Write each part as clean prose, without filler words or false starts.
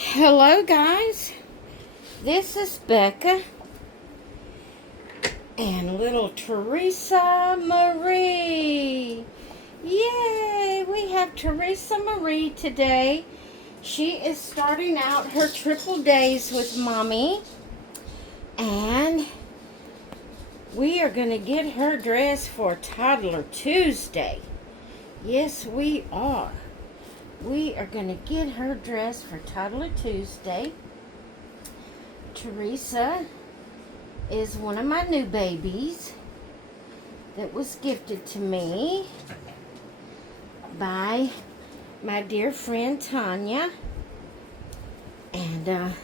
Hello, guys. This is Becca and little Theresa Marie. Yay! We have Theresa Marie today. She is starting out her triple days with Mommy, and we are going to get her dressed for Toddler Tuesday. Yes, we are. We are going to get her dressed for Toddler Tuesday. Theresa is one of my new babies that was gifted to me by my dear friend Tanya. And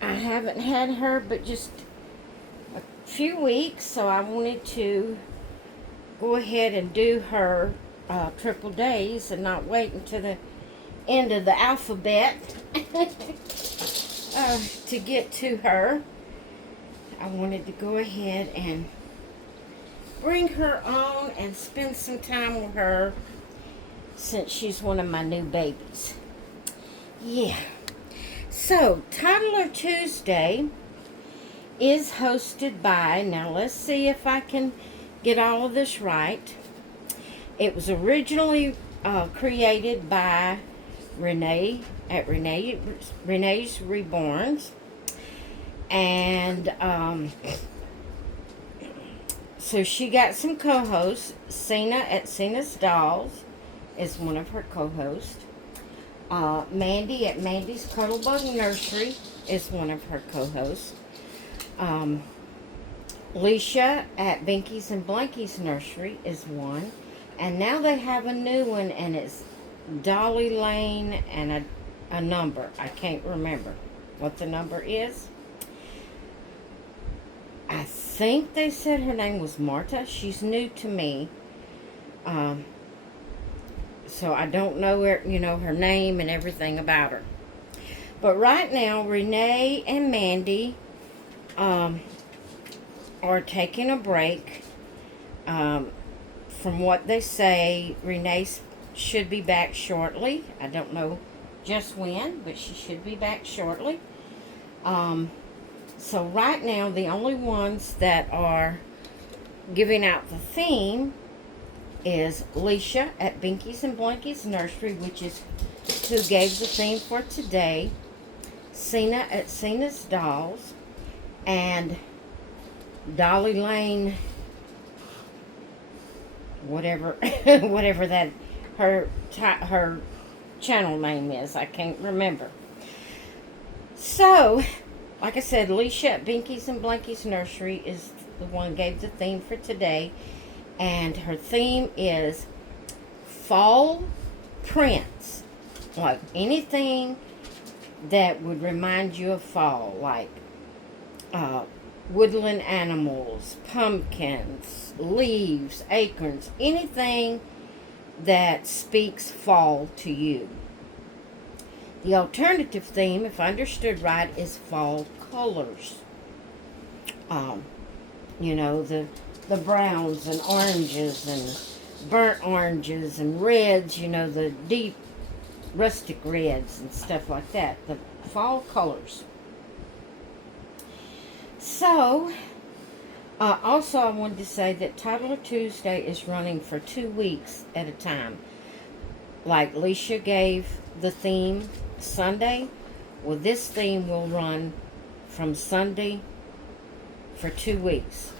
I haven't had her but just a few weeks, so I wanted to go ahead and do her triple days and not wait until the end of the alphabet to get to her. I wanted to go ahead and bring her on and spend some time with her since she's one of my new babies. Yeah. So, Toddler Tuesday is hosted by, now let's see if I can get all of this right. It was originally created by Renee at Renee's Reborns, and so she got some co-hosts. Cena at Cena's Dolls is one of her co-hosts. Mandy at Mandy's Cuddlebug Nursery is one of her co-hosts. Leisha at Binky's and Blanky's Nursery is one. And now they have a new one, and it's Dolly Lane and a number. I can't remember what the number is. I think they said her name was Marta. She's new to me. So I don't know her name and everything about her. But right now, Renee and Mandy are taking a break. From what they say, Renee should be back shortly. I don't know just when, but she should be back shortly. So right now, the only ones that are giving out the theme is Leisha at Binky's and Blanky's Nursery, which is who gave the theme for today. Cena at Cena's Dolls, and Dolly Lane, whatever that her channel name is, I can't remember. So, like I said, Leisha at Binky's and Blanky's Nursery is the one who gave the theme for today, and her theme is fall prints, like anything that would remind you of fall, like woodland animals, pumpkins, leaves, acorns, anything that speaks fall to you. The alternative theme, if I understood right, is fall colors. The browns and oranges and burnt oranges and reds, the deep rustic reds and stuff like that. The fall colors. So, also I wanted to say that Toddler Tuesday is running for 2 weeks at a time. Like Leisha gave the theme Sunday, well, this theme will run from Sunday for 2 weeks.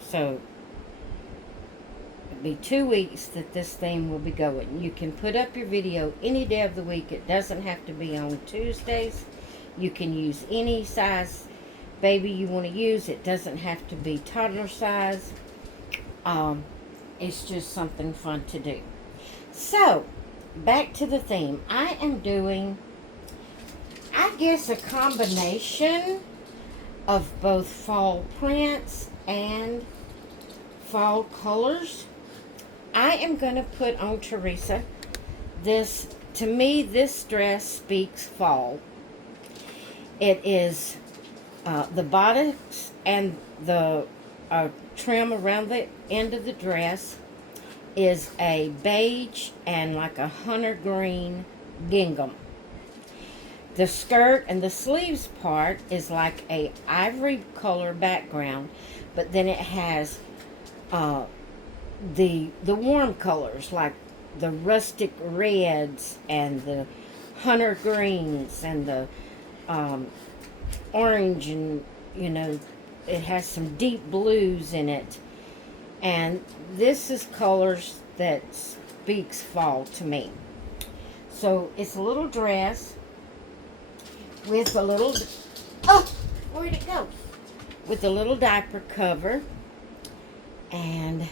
So, it'll be 2 weeks that this theme will be going. You can put up your video any day of the week. It doesn't have to be on Tuesdays. You can use any size baby you want to use. It doesn't have to be toddler size. It's just something fun to do. So, back to the theme. I am doing, I guess, a combination of both fall prints and fall colors. I am going to put on Theresa this. To me, this dress speaks fall. It is the bodice and the trim around the end of the dress is a beige and like a hunter green gingham. The skirt and the sleeves part is like a ivory color background, but then it has the warm colors like the rustic reds and the hunter greens and the orange, and it has some deep blues in it. And this is colors that speaks fall to me. So it's a little dress with a little, oh, where'd it go? With a little diaper cover. And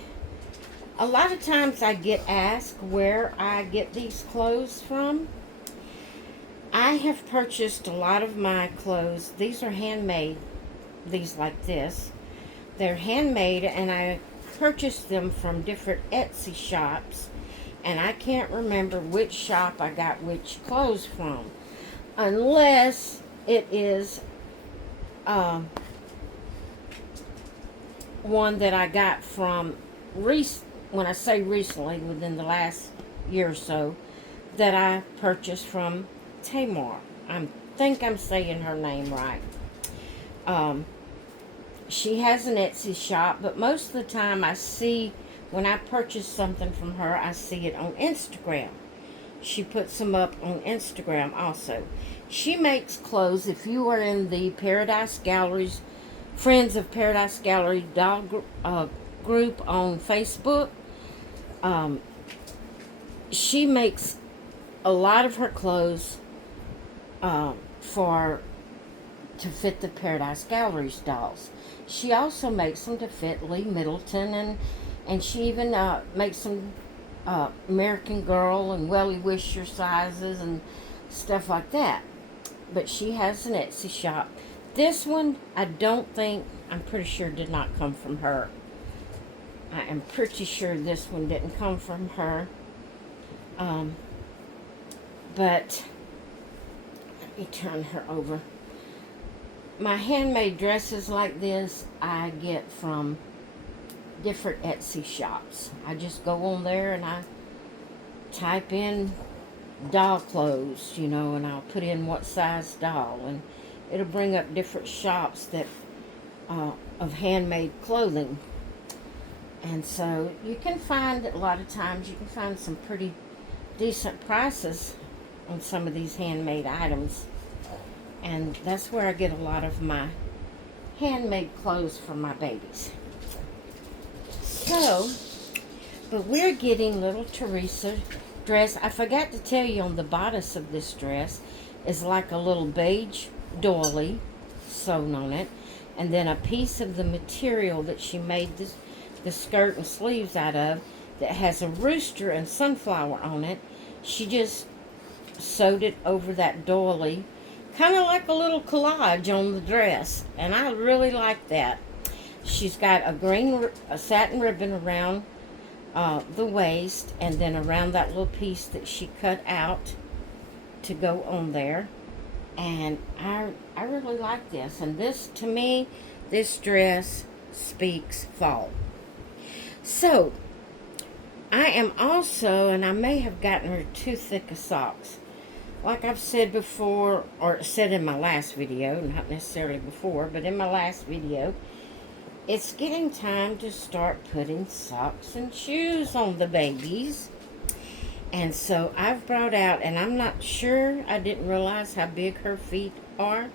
a lot of times I get asked where I get these clothes from. I have purchased a lot of my clothes. These are handmade, these like this. They're handmade, and I purchased them from different Etsy shops. And I can't remember which shop I got which clothes from. Unless it is one that I got from, when I say recently, within the last year or so, that I purchased from Tamar. I think I'm saying her name right. She has an Etsy shop, but most of the time I see, when I purchase something from her, I see it on Instagram. She puts them up on Instagram also. She makes clothes. If you are in the Paradise Galleries, Friends of Paradise Gallery doll group on Facebook, she makes a lot of her clothes to fit the Paradise Galleries dolls. She also makes them to fit Lee Middleton, and she even makes some American Girl and Welly Wisher sizes and stuff like that. But she has an Etsy shop. This one, I'm pretty sure did not come from her. I am pretty sure this one didn't come from her. But let me turn her over. My handmade dresses like this, I get from different Etsy shops. I just go on there and I type in doll clothes, and I'll put in what size doll, and it'll bring up different shops that of handmade clothing. And so you can find, a lot of times you can find some pretty decent prices on some of these handmade items. And that's where I get a lot of my handmade clothes for my babies. So, but we're getting little Theresa dress. I forgot to tell you, on the bodice of this dress is like a little beige doily sewn on it, and then a piece of the material that she made the skirt and sleeves out of that has a rooster and sunflower on it. She just sewed it over that doily, kind of like a little collage on the dress, and I really like that. She's got a satin ribbon around the waist, and then around that little piece that she cut out to go on there. And I really like this. And this, to me, this dress speaks fall. So, I am also, and I may have gotten her too thick of socks. Like I've said before, or said in my last video, not necessarily before, but in my last video, it's getting time to start putting socks and shoes on the babies. And so I've brought out, and I'm not sure, I didn't realize how big her feet are.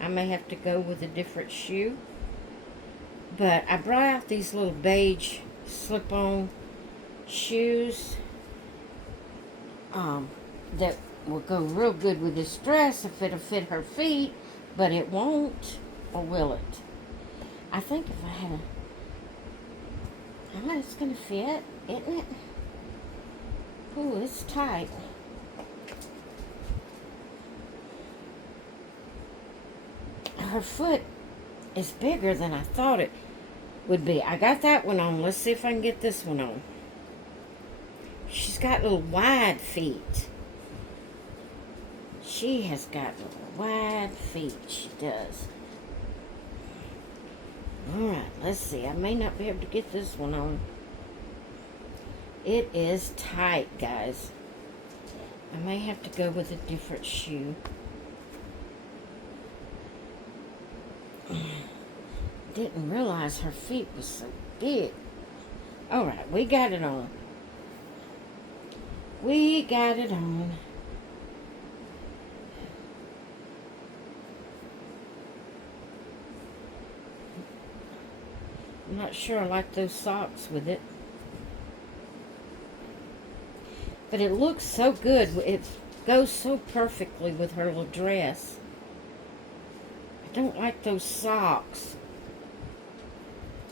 I may have to go with a different shoe. But I brought out these little beige slip-on shoes that will go real good with this dress if it'll fit her feet, but it won't, or will it? I think if I had I know it's going to fit, isn't it? Ooh, it's tight. Her foot is bigger than I thought it would be. I got that one on. Let's see if I can get this one on. She's got little wide feet. She has got little wide feet. She does. Alright, let's see. I may not be able to get this one on. It is tight, guys. I may have to go with a different shoe. Didn't realize her feet was so big. Alright, we got it on. We got it on. I'm not sure I like those socks with it. But it looks so good. It goes so perfectly with her little dress. I don't like those socks.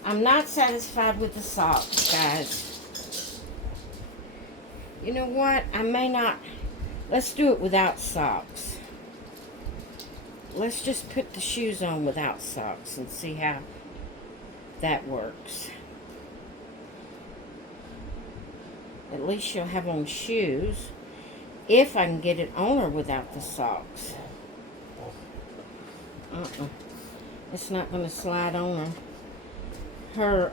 I'm not satisfied with the socks, guys. You know what? I may not. Let's do it without socks. Let's just put the shoes on without socks and see how that works. At least she'll have on shoes if I can get it on her without the socks. It's not going to slide on her. Her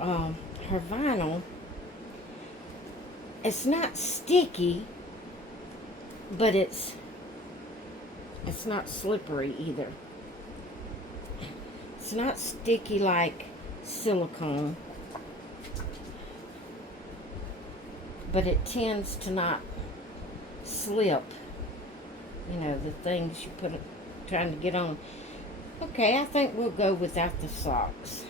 vinyl, it's not sticky, but it's not slippery either. It's not sticky like silicone, but it tends to not slip. You know, the things you put trying to get on. Okay, I think we'll go without the socks.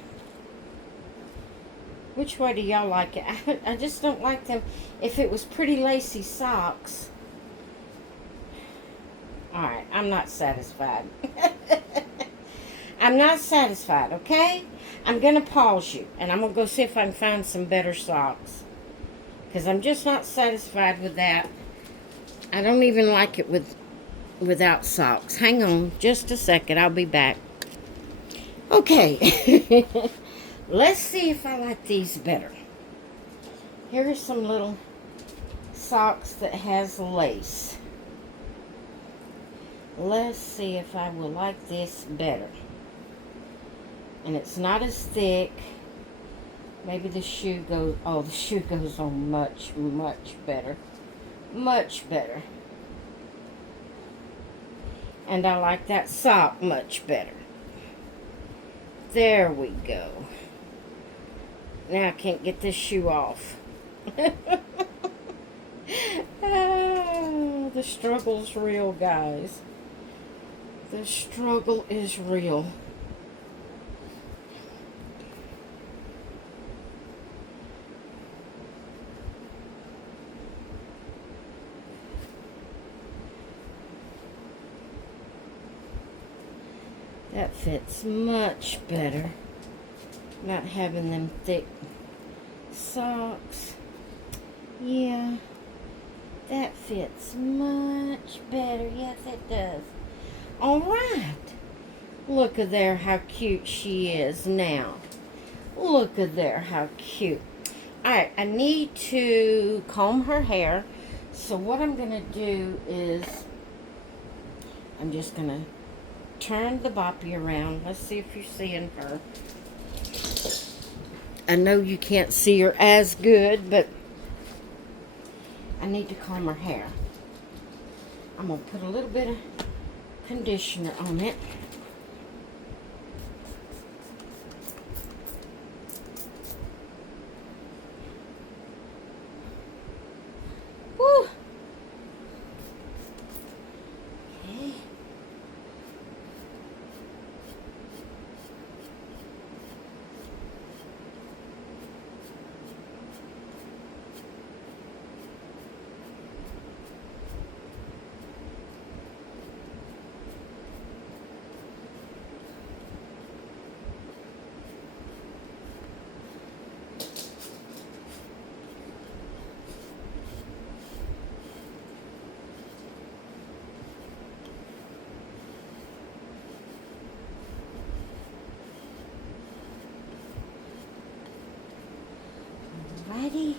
Which way do y'all like it? I just don't like them. If it was pretty lacy socks. Alright, I'm not satisfied. I'm not satisfied, okay? I'm going to pause you. And I'm going to go see if I can find some better socks. Because I'm just not satisfied with that. I don't even like it without socks. Hang on just a second. I'll be back. Okay. Let's see if I like these better. Here are some little socks that has lace. Let's see if I will like this better. And it's not as thick. Maybe the shoe goes, oh, the shoe goes on much, much better. Much better. And I like that sock much better. There we go. Now I can't get this shoe off. Oh, the struggle's real, guys. The struggle is real. That fits much better. Not having them thick socks. Yeah, that fits much better. Yes, it does. All right. Look at there how cute she is now. Look at there how cute. All right, I need to comb her hair. So what I'm going to do is I'm just going to turn the boppy around. Let's see if you're seeing her. I know you can't see her as good, but I need to comb her hair. I'm going to put a little bit of conditioner on it. Woo! Okay. Alrighty.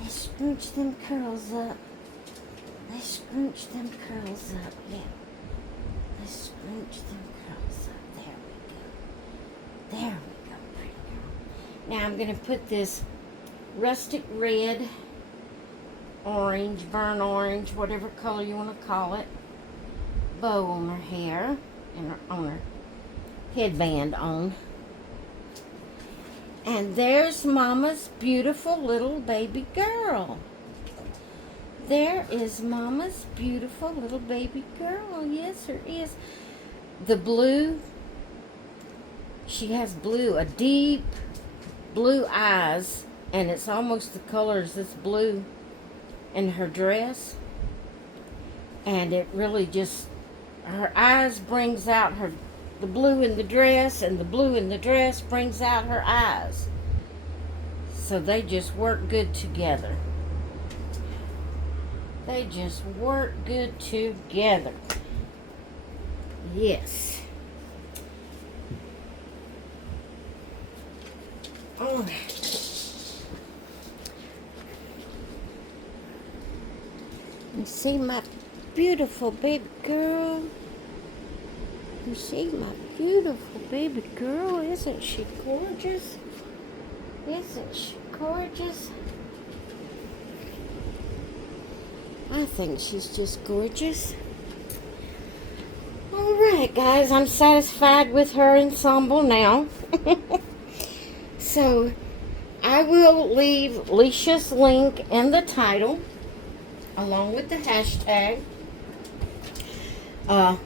Let's scrunch them curls up. Let's scrunch them curls up. Yeah. Let's scrunch them curls up. There we go. There we go, pretty girl. Now I'm going to put this rustic red, orange, burnt orange, whatever color you want to call it, bow on her hair and on her headband on. And there's Mama's beautiful little baby girl. There is Mama's beautiful little baby girl. Yes, there is. The blue, she has blue, a deep blue eyes, and it's almost the color as this blue in her dress. And it really just, her eyes brings out the blue in the dress, and the blue in the dress brings out her eyes. So they just work good together. They just work good together. Yes. All right. You see my beautiful big girl? You see my beautiful baby girl? Isn't she gorgeous? Isn't she gorgeous? I think she's just gorgeous. Alright guys, I'm satisfied with her ensemble now. So, I will leave Leisha's link in the title, along with the hashtag. Well,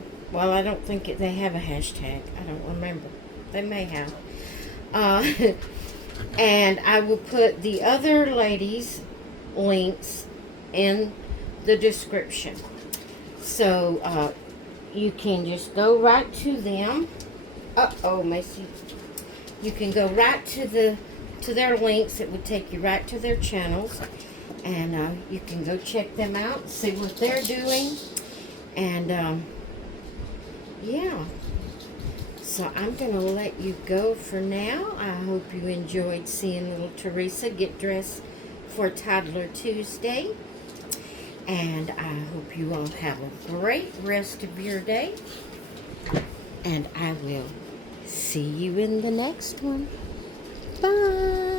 I don't think they have a hashtag. I don't remember. They may have. And I will put the other ladies' links in the description. So, you can just go right to them. Uh-oh, Macy. You can go right to their links. It would take you right to their channels. And you can go check them out, see what they're doing. And, yeah. So I'm going to let you go for now. I hope you enjoyed seeing little Theresa get dressed for Toddler Tuesday. And I hope you all have a great rest of your day. And I will see you in the next one. Bye.